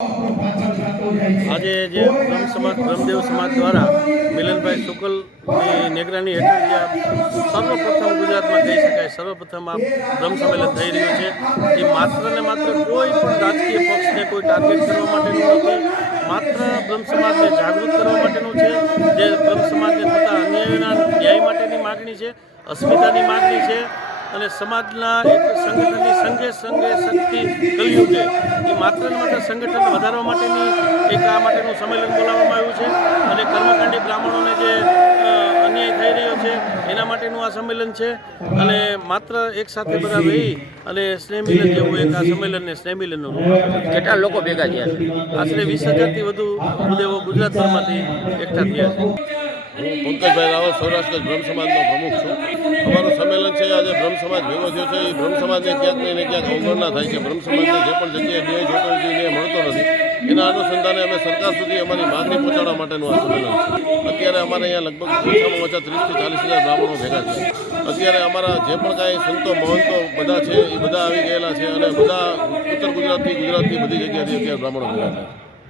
આજે જે બ્રહ્મ સમાજ, બ્રહ્મદેવ સમાજ દ્વારા મિલનભાઈ શુકલની નિગરાની હેઠળ જે સર્વપ્રથમ ગુજરાતમાં કહી શકાય, સર્વપ્રથમ આ બ્રહ્મ સંમેલન થઈ રહ્યું છે. એ માત્ર ને માત્ર કોઈ પણ રાજકીય પક્ષને કોઈ ટાર્ગેટ કરવા માટેનું નથી. માત્ર બ્રહ્મ સમાજને જાગૃત કરવા માટેનું છે. જે બ્રહ્મ સમાજને થતા અન્યાયના ન્યાય માટેની માગણી છે, અસ્મિતાની માગણી છે અને સમાજના એક સંગઠનની સંઘે સંઘે શક્તિ કલયુગે એ માત્ર ને માત્ર સંગઠન વધારવા માટેની એક આ માટેનું સંમેલન બોલાવવામાં આવ્યું છે. અને કર્મકાંડી બ્રાહ્મણોને જે અન્યાય થઈ રહ્યો છે એના માટેનું આ સંમેલન છે. અને માત્ર એક સાથે બધા રહી અને સ્નેહમિલન જેવું એક આ સંમેલનને સ્નેહમિલનનું રૂપ. કેટલા લોકો ભેગા થયા છે? આશરે વીસ હજારથી વધુ ભૂદેવો ગુજરાતભરમાંથી એકઠા થયા છે. હું પંકજભાઈ રાવલ, સૌરાષ્ટ્ર બ્રહ્મ સમાજનો પ્રમુખ છું. અમારું સંમેલન છે, આજે બ્રહ્મ સમાજ ભેગો થયો છે. એ બ્રહ્મ સમાજને ક્યાંક ને ક્યાંક અવગણના થાય છે. બ્રહ્મ સમાજને જે પણ જગ્યાએ ન્યાય જોતો હોય ન્યાય મળતો નથી. એના અનુસંધાને અમે સરકાર સુધી અમારી માગણી પહોંચાડવા માટેનું આ સંમેલન છે. અત્યારે અમારે અહીંયા લગભગ ઓછામાં ઓછા ત્રીસથી ચાલીસ હજાર બ્રાહ્મણો ભેગા છે. અત્યારે અમારા જે પણ કાંઈ સંતો, મહંતો બધા છે, એ બધા આવી ગયેલા છે અને બધા ઉત્તર ગુજરાતથી ગુજરાતની બધી જગ્યાથી અત્યારે બ્રાહ્મણો ભેગા છે.